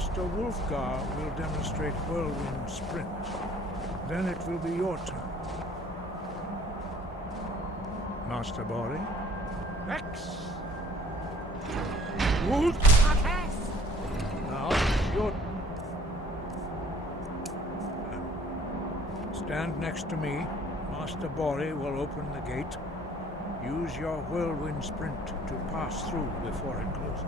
Master Wulfgar will demonstrate Whirlwind Sprint. Then it will be your turn. Master Bori? Rex! Wolf! Now, your... Stand next to me. Master Bori will open the gate. Use your Whirlwind Sprint to pass through before it closes.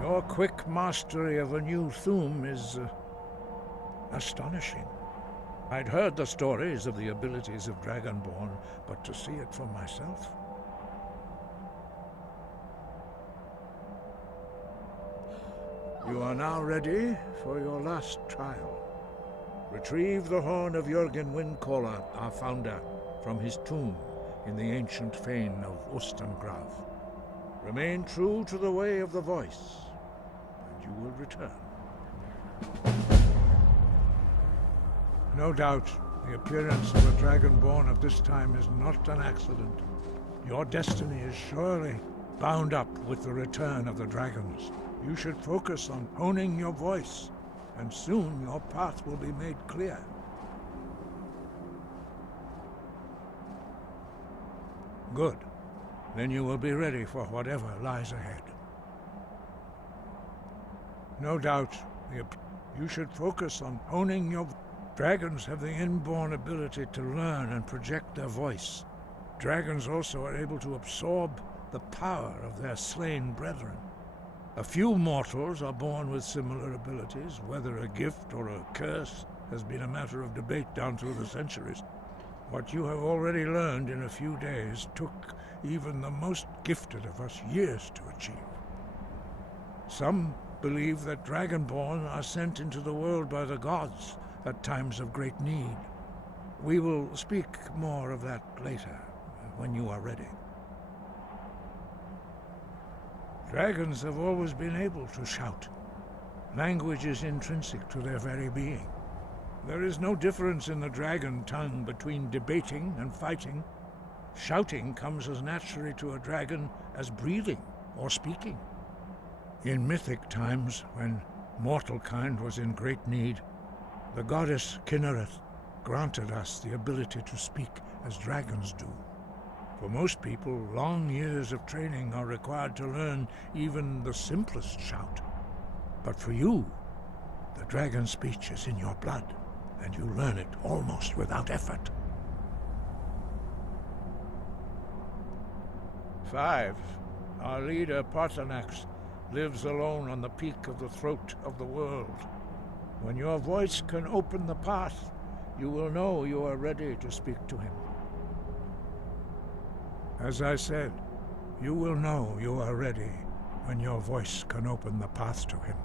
Your quick mastery of a new Thuum is astonishing. I'd heard the stories of the abilities of Dragonborn, but to see it for myself... You are now ready for your last trial. Retrieve the Horn of Jargen Windcaller, our founder, from his tomb in the ancient fane of Ustengrav. Remain true to the way of the voice, and you will return. No doubt, the appearance of a Dragonborn at this time is not an accident. Your destiny is surely bound up with the return of the dragons. You should focus on honing your voice, and soon your path will be made clear. Good. Then you will be ready for whatever lies ahead. No doubt, you should focus on honing your... Dragons have the inborn ability to learn and project their voice. Dragons also are able to absorb the power of their slain brethren. A few mortals are born with similar abilities. Whether a gift or a curse has been a matter of debate down through the centuries. What you have already learned in a few days took even the most gifted of us years to achieve. Some believe that Dragonborn are sent into the world by the gods at times of great need. We will speak more of that later, when you are ready. Dragons have always been able to shout. Language is intrinsic to their very being. There is no difference in the dragon tongue between debating and fighting. Shouting comes as naturally to a dragon as breathing or speaking. In mythic times, when mortal kind was in great need, the goddess Kinnereth granted us the ability to speak as dragons do. For most people, long years of training are required to learn even the simplest shout. But for you, the dragon speech is in your blood, and you learn it almost without effort. 5. Our leader, Paarthurnax, lives alone on the peak of the throat of the world. When your voice can open the path, you will know you are ready to speak to him. As I said, you will know you are ready when your voice can open the path to him.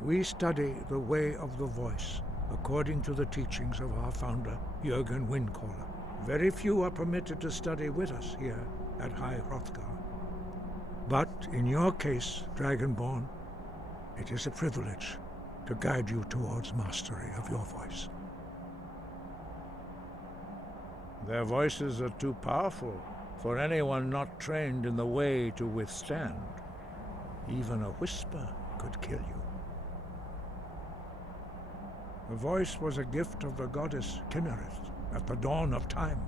We study the way of the voice according to the teachings of our founder, Jargen Windcaller. Very few are permitted to study with us here at High Hrothgar. But in your case, Dragonborn, it is a privilege to guide you towards mastery of your voice. Their voices are too powerful for anyone not trained in the way to withstand. Even a whisper could kill you. The voice was a gift of the goddess Kinnereth at the dawn of time.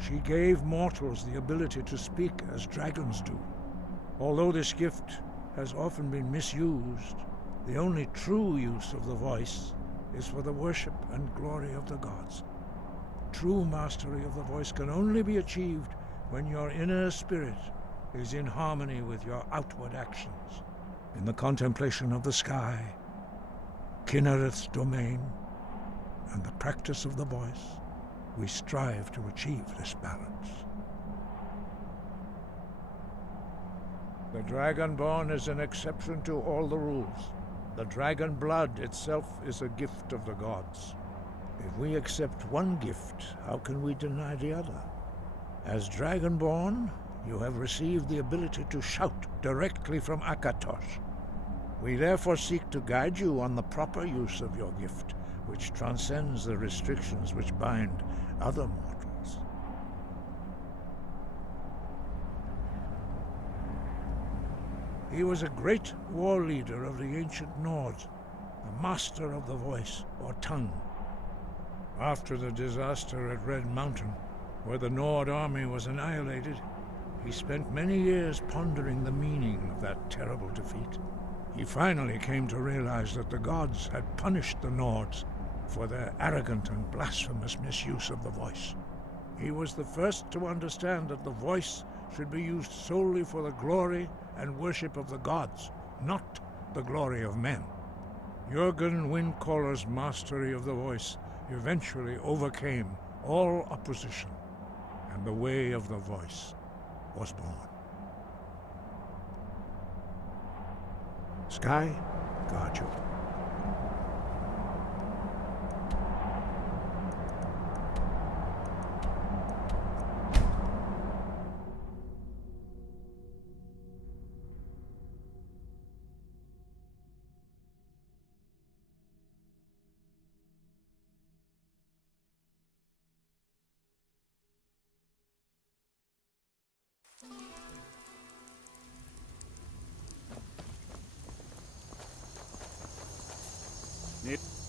She gave mortals the ability to speak as dragons do. Although this gift has often been misused, the only true use of the voice is for the worship and glory of the gods. True mastery of the voice can only be achieved when your inner spirit is in harmony with your outward actions. In the contemplation of the sky, Kinnereth's domain, and the practice of the voice, we strive to achieve this balance. The Dragonborn is an exception to all the rules. The dragon blood itself is a gift of the gods. If we accept one gift, how can we deny the other? As Dragonborn, you have received the ability to shout directly from Akatosh. We therefore seek to guide you on the proper use of your gift, which transcends the restrictions which bind other mortals. He was a great war leader of the ancient Nords, a master of the voice, or tongue. After the disaster at Red Mountain, where the Nord army was annihilated, he spent many years pondering the meaning of that terrible defeat. He finally came to realize that the gods had punished the Nords for their arrogant and blasphemous misuse of the voice. He was the first to understand that the voice should be used solely for the glory and worship of the gods, not the glory of men. Jargen Windcaller's mastery of the voice eventually overcame all opposition, and the way of the voice was born. Sky, guard you.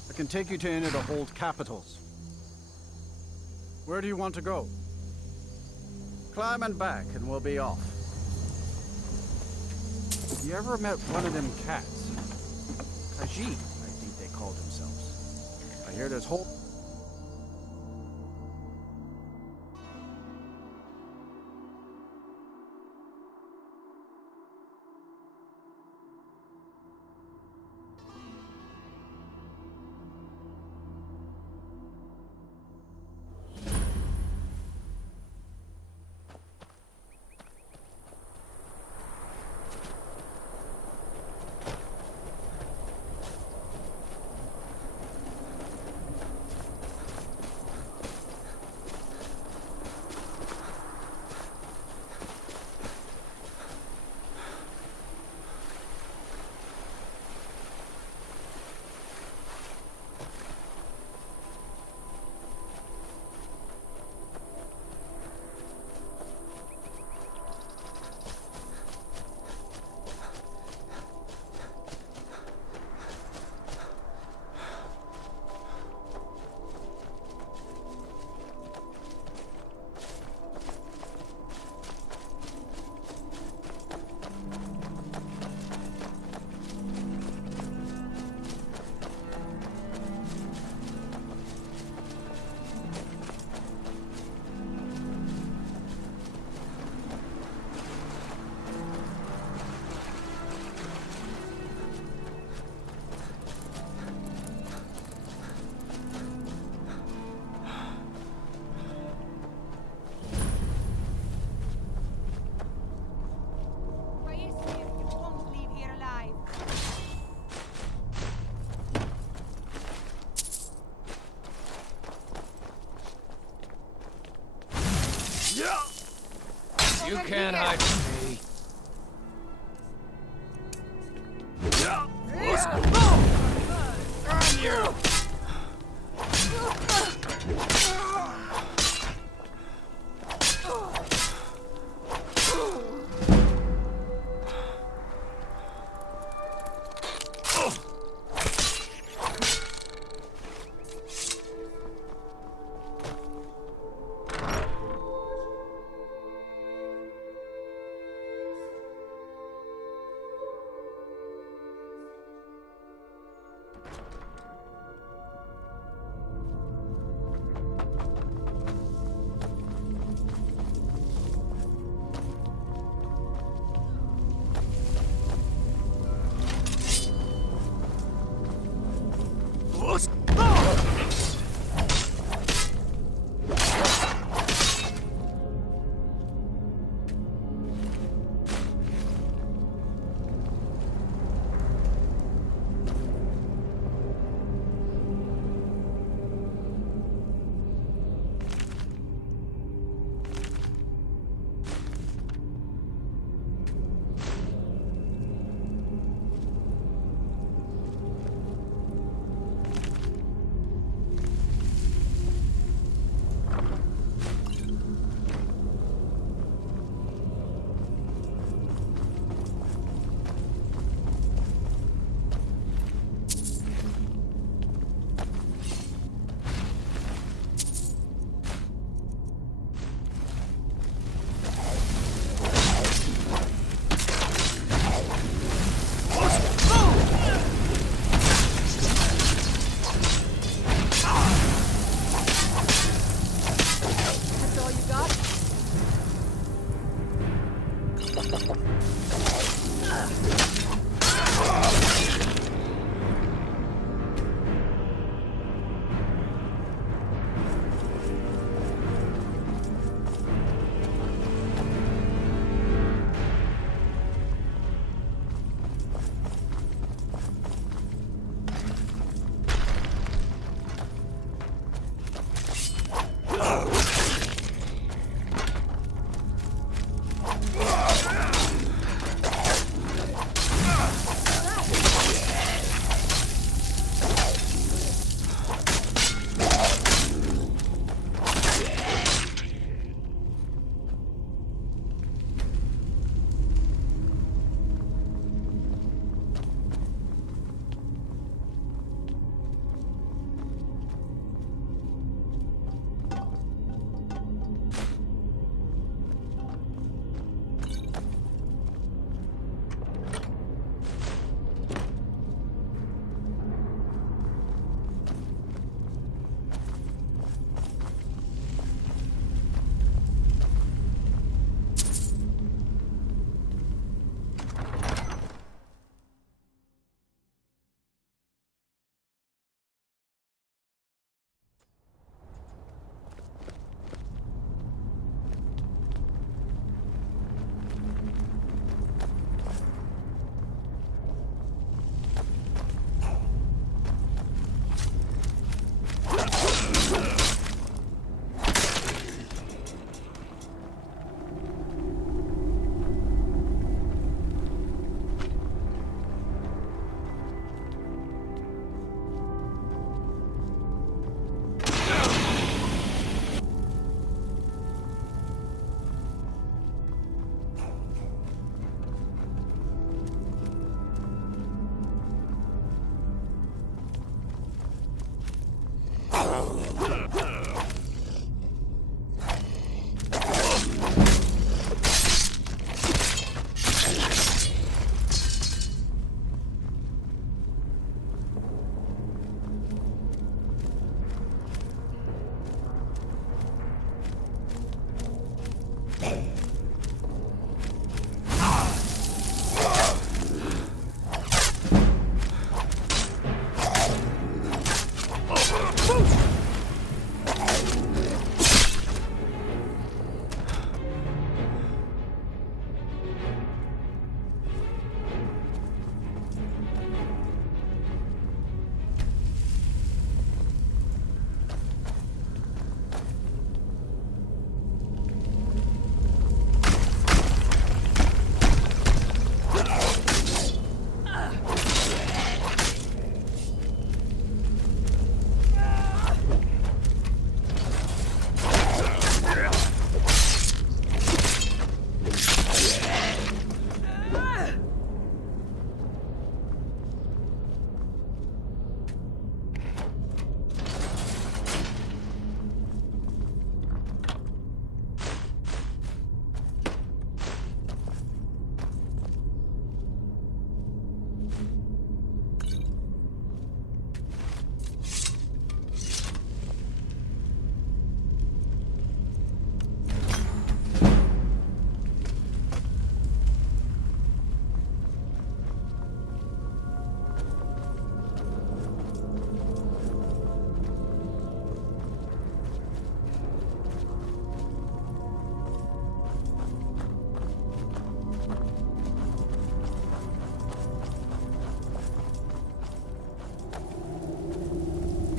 I can take you to any of the hold capitals. Where do you want to go? Climb and back and we'll be off. You ever met one of them cats? Khajiit, I think they called themselves. I hear there's whole... You can't hide from me. On you!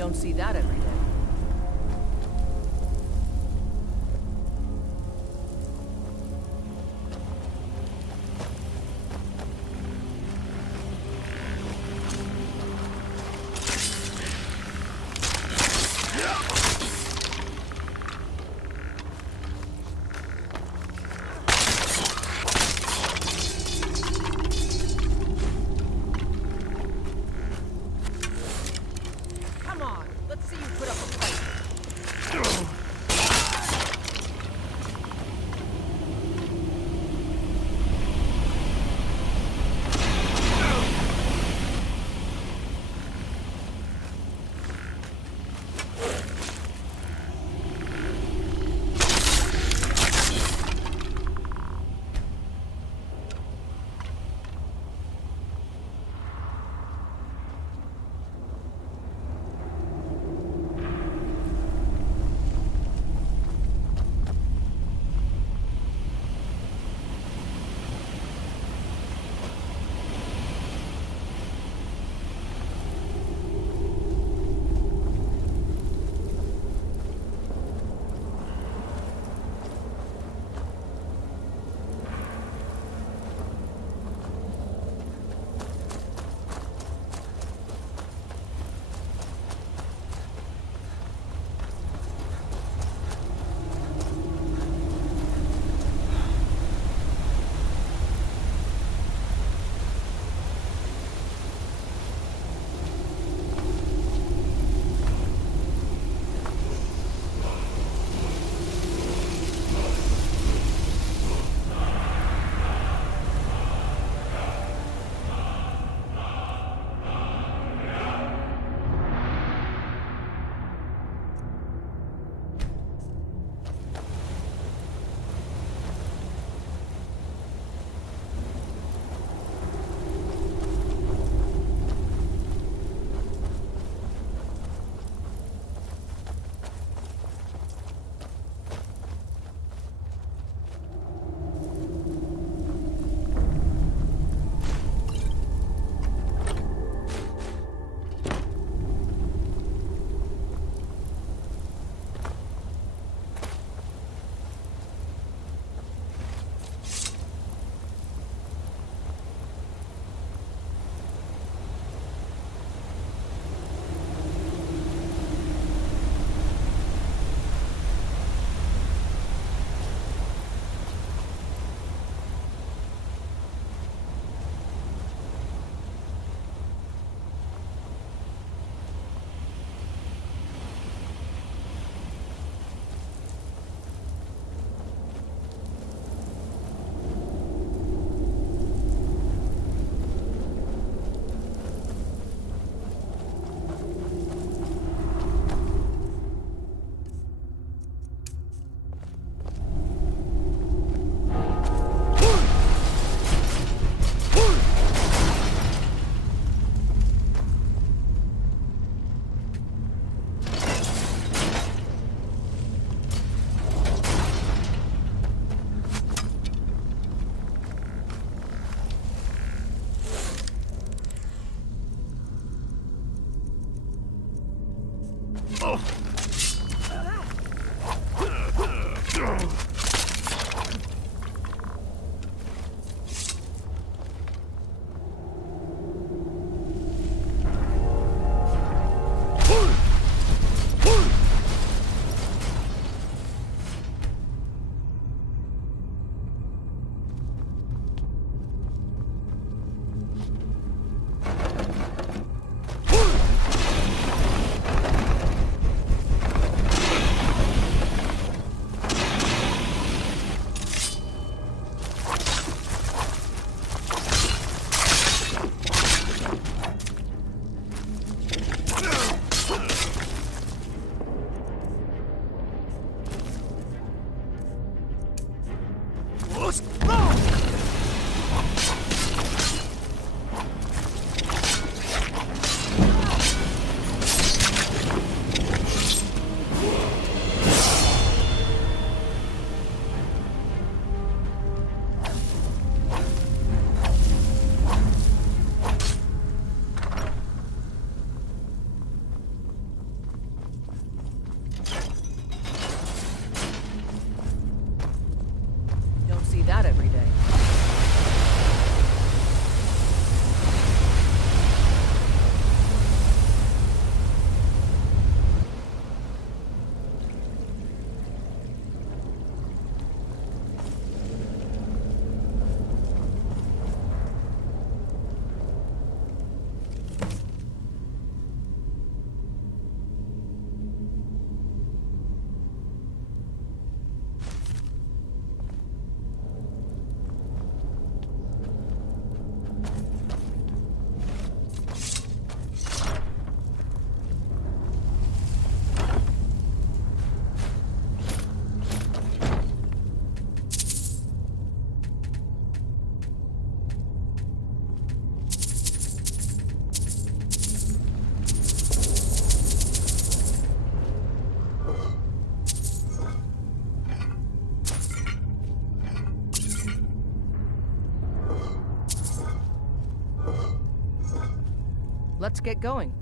Don't see that every day. Come on, let's see you That every day. Let's get going.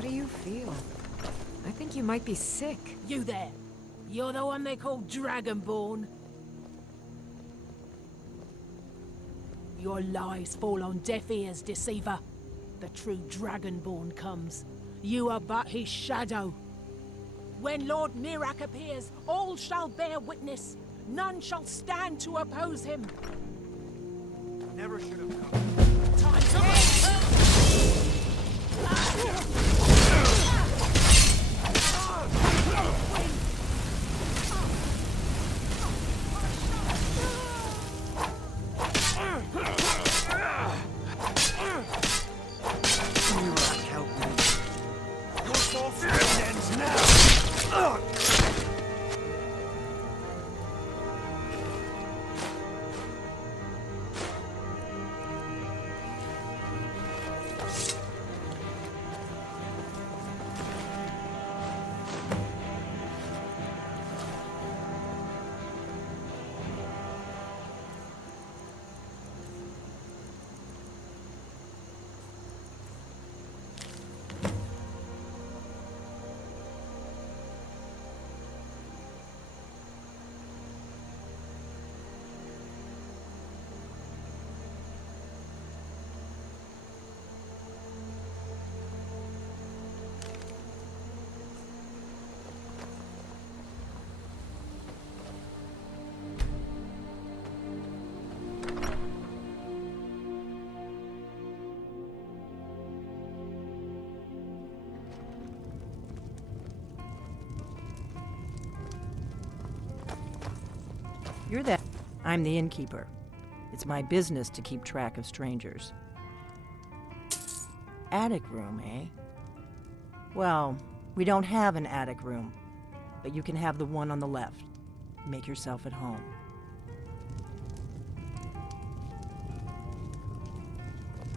How do you feel? I think you might be sick. You there. You're the one they call Dragonborn. Your lies fall on deaf ears, deceiver. The true Dragonborn comes. You are but his shadow. When Lord Mirak appears, all shall bear witness. None shall stand to oppose him. Never should have come. Time's up! Mirak, help me. Your forfeit ends now! You're that. I'm the innkeeper. It's my business to keep track of strangers. Attic room, eh? Well, we don't have an attic room, but you can have the one on the left. Make yourself at home.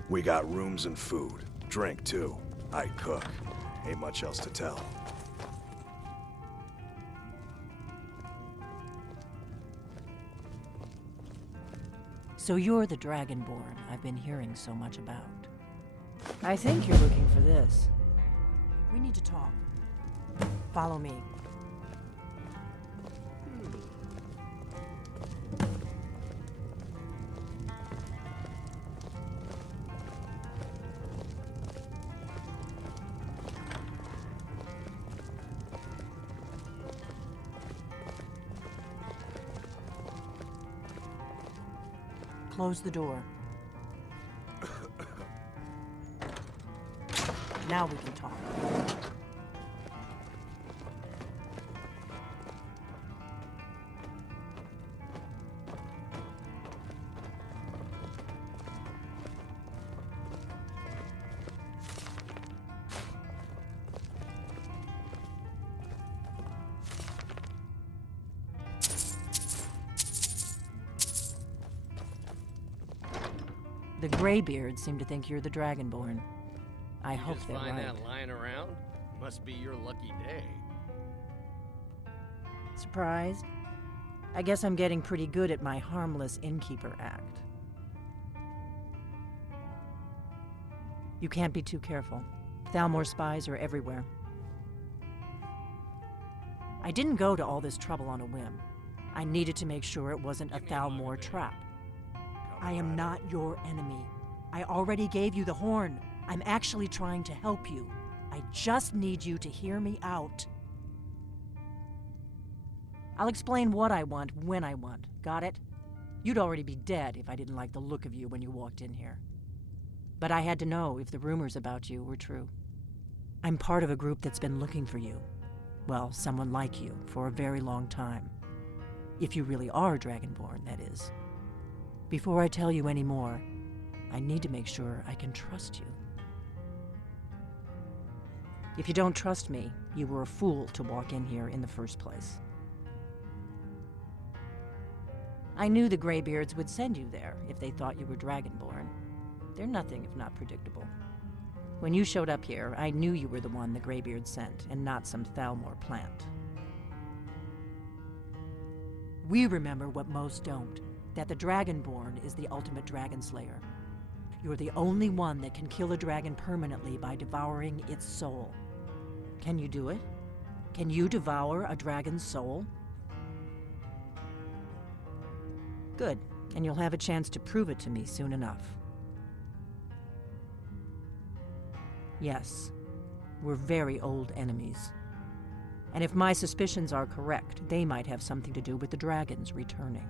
We got rooms and food. Drink, too. I cook. Ain't much else to tell. So you're the Dragonborn I've been hearing so much about. I think you're looking for this. We need to talk. Follow me. Close the door. Now we can talk. The Greybeards seem to think you're the Dragonborn. I hope they're right. Find that lying around? Must be your lucky day. Surprised? I guess I'm getting pretty good at my harmless innkeeper act. You can't be too careful. Thalmor spies are everywhere. I didn't go to all this trouble on a whim. I needed to make sure it wasn't a Thalmor trap. I am not your enemy. I already gave you the horn. I'm actually trying to help you. I just need you to hear me out. I'll explain what I want when I want. Got it? You'd already be dead if I didn't like the look of you when you walked in here. But I had to know if the rumors about you were true. I'm part of a group that's been looking for you. Well, someone like you for a very long time. If you really are Dragonborn, that is. Before I tell you any more, I need to make sure I can trust you. If you don't trust me, you were a fool to walk in here in the first place. I knew the Greybeards would send you there if they thought you were Dragonborn. They're nothing if not predictable. When you showed up here, I knew you were the one the Greybeards sent, and not some Thalmor plant. We remember what most don't, that the Dragonborn is the ultimate dragon slayer. You're the only one that can kill a dragon permanently by devouring its soul. Can you do it? Can you devour a dragon's soul? Good, and you'll have a chance to prove it to me soon enough. Yes, we're very old enemies. And if my suspicions are correct, they might have something to do with the dragons returning.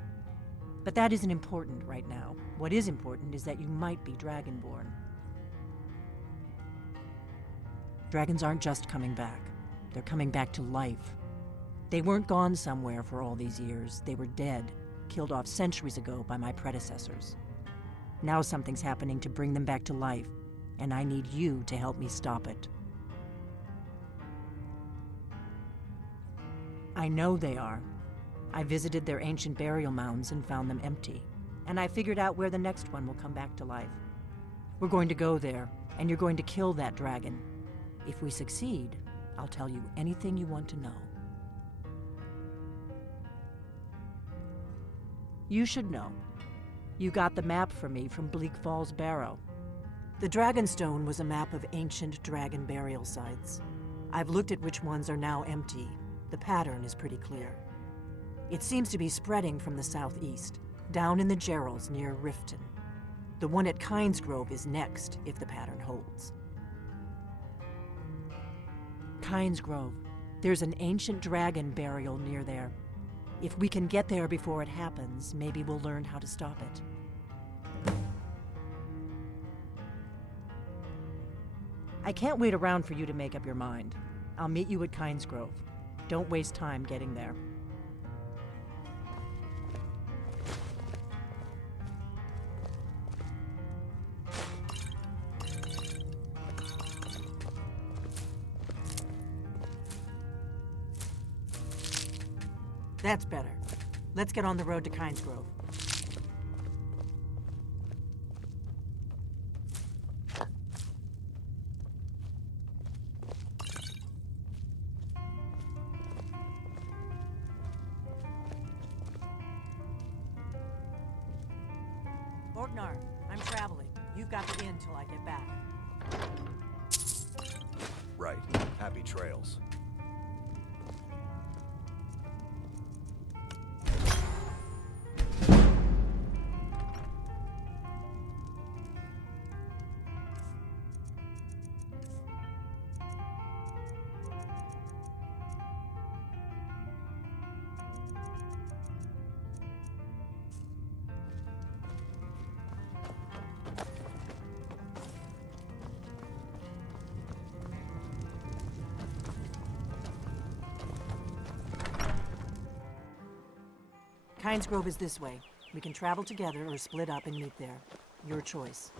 But that isn't important right now. What is important is that you might be Dragonborn. Dragons aren't just coming back. They're coming back to life. They weren't gone somewhere for all these years. They were dead, killed off centuries ago by my predecessors. Now something's happening to bring them back to life, and I need you to help me stop it. I know they are. I visited their ancient burial mounds and found them empty, and I figured out where the next one will come back to life. We're going to go there, and you're going to kill that dragon. If we succeed, I'll tell you anything you want to know. You should know. You got the map for me from Bleak Falls Barrow. The Dragonstone was a map of ancient dragon burial sites. I've looked at which ones are now empty. The pattern is pretty clear. It seems to be spreading from the southeast, down in the Gerals near Riften. The one at Kynesgrove is next, if the pattern holds. Kynesgrove. There's an ancient dragon burial near there. If we can get there before it happens, maybe we'll learn how to stop it. I can't wait around for you to make up your mind. I'll meet you at Kynesgrove. Don't waste time getting there. That's better. Let's get on the road to Kynesgrove. Borgnar, I'm traveling. You've got the inn till I get back. Right. Happy trails. Kynesgrove is this way. We can travel together or split up and meet there. Your choice.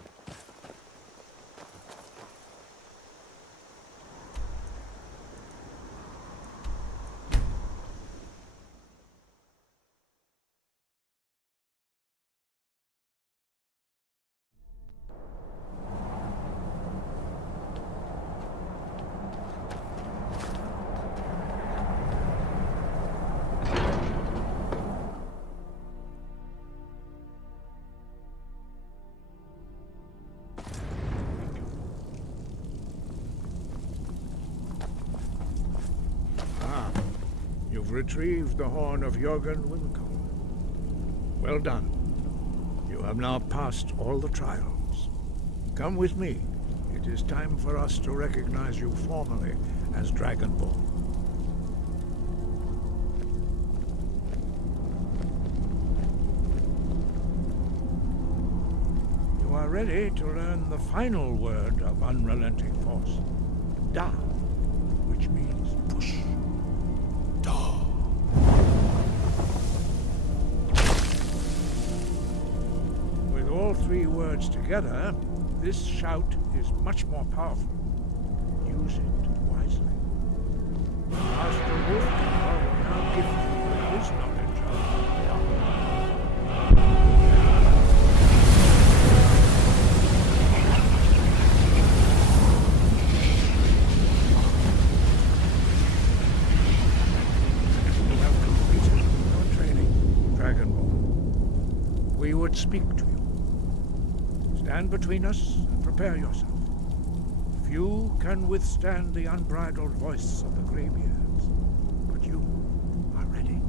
You've retrieved the Horn of Jargen Windcaller. Well done. You have now passed all the trials. Come with me. It is time for us to recognize you formally as Dragonborn. You are ready to learn the final word of unrelenting force. Da, which means push. With all three words together, this shout is much more powerful. Use it wisely. Master Wolfgar will now give you his knowledge of we would speak to you. Stand between us and prepare yourself. Few can withstand the unbridled voice of the Greybeards, but you are ready.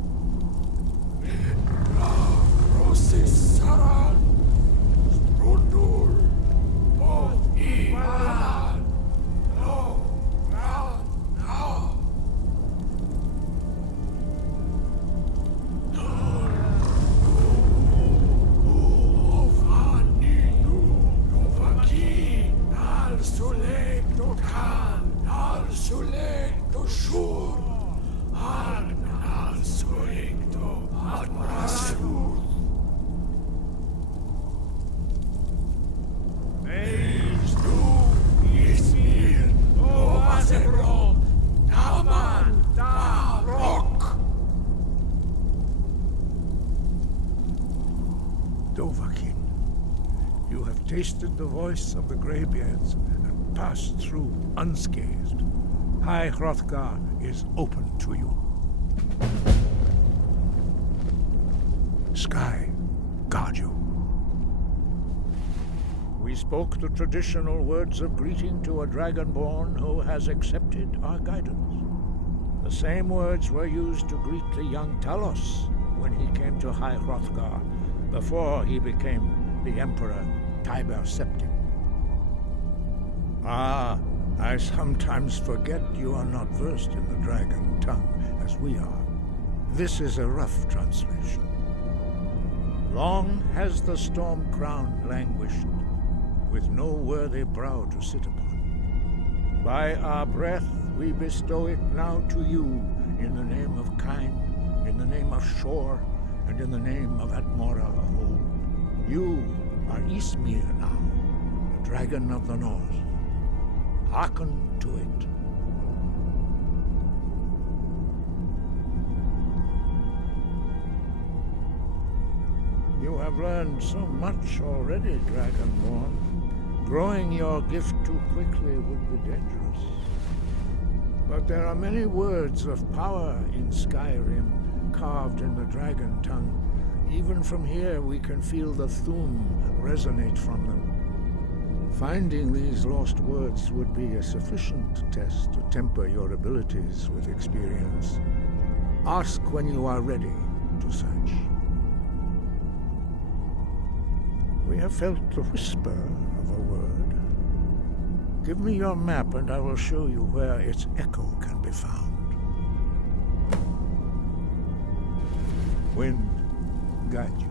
Dovahkiin, you have tasted the voice of the Greybeards and passed through unscathed. High Hrothgar is open to you. Sky, guard you. We spoke the traditional words of greeting to a dragonborn who has accepted our guidance. The same words were used to greet the young Talos when he came to High Hrothgar, before he became the Emperor Tiber Septim. Ah, I sometimes forget you are not versed in the dragon tongue as we are. This is a rough translation. Long has the storm crown languished, with no worthy brow to sit upon. By our breath we bestow it now to you, in the name of Kine, in the name of Shore, and in the name of Atmora of old. You are Ysmir now, the dragon of the north. Hearken to it. You have learned so much already, Dragonborn. Growing your gift too quickly would be dangerous. But there are many words of power in Skyrim, carved in the dragon tongue. Even from here we can feel the Thum resonate from them. Finding these lost words would be a sufficient test to temper your abilities with experience. Ask when you are ready to search. We have felt the whisper of a word. Give me your map and I will show you where its echo can be found. Wind, guide you.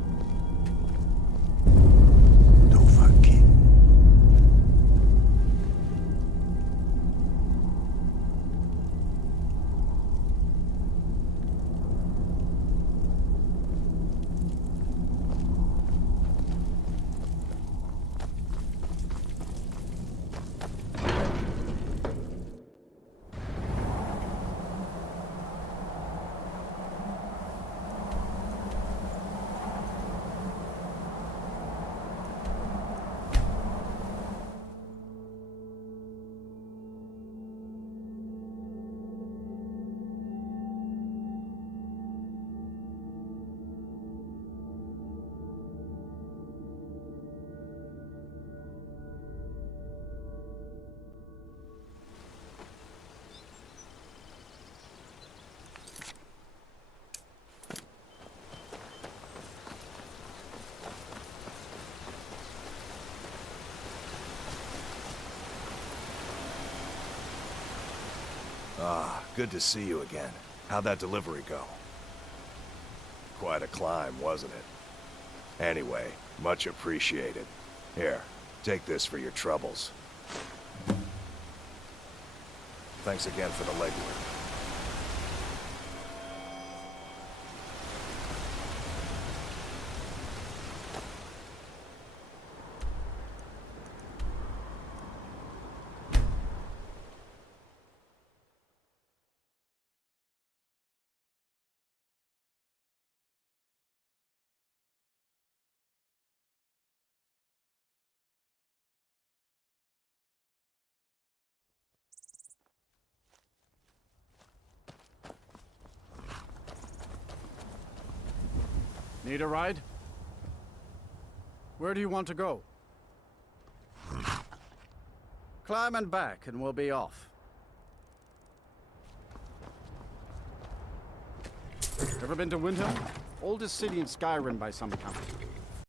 Dovahkiin. Ah, good to see you again. How'd that delivery go? Quite a climb, wasn't it? Anyway, much appreciated. Here, take this for your troubles. Thanks again for the legwork. Need a ride? Where do you want to go? Climb and back, and we'll be off. Ever been to Windhelm? Oldest city in Skyrim by some count.